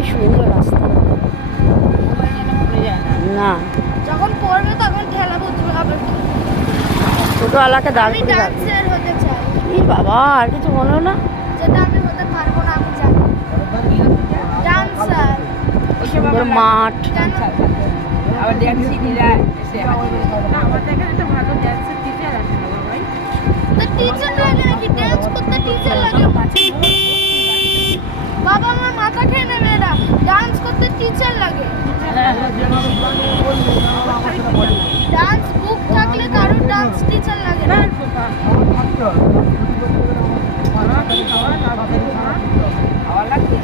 কি সুন্দর রাস্তা না, যখন পড়বে তখন ঠেলা বুঝবে আবার কি। টোটোওয়ালাকে দাঁড় আমি করে রাখবে। ডান্সার হতে চাই, এই বাবা, আর কিছু বলো না। যেটা আমি হতে পারবো না, আমি জানি। ডান্সার। সুন্দর মাঠ। আবার ড্যান্স শিখিরা এসে আমাদের এখানে তো ভালো ড্যান্সের টিচার আছে না বাবাই। তো টিচার লাগে নাকি? ডান্স করতে টিচার লাগে? বাবা আমার মাথা খেয়ে নেবে এরা। ডান্স করতে টিচার লাগে? ডান্স বুক থাকলে কারোর ডান্স টিচার লাগে না। খাওয়া লাগবে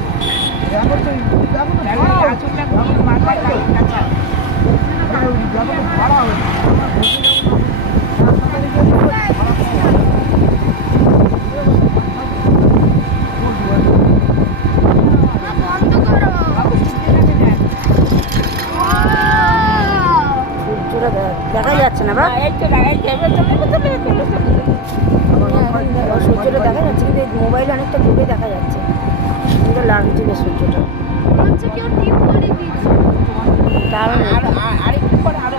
মাথায় কাঁচা বন্ধ করো। সূর্যটা দেখা যাচ্ছে না বা, এই তো লাগাই যাবে সূর্যটা দেখা যাচ্ছে কিন্তু এই মোবাইলে অনেকটা দূরে দেখা যাচ্ছে। সুন্দর লাগছে বেশ সূর্যটা। মনে হচ্ছে কেউ টিপ করে দিয়েছে। কারণ আর একটু পরে আরো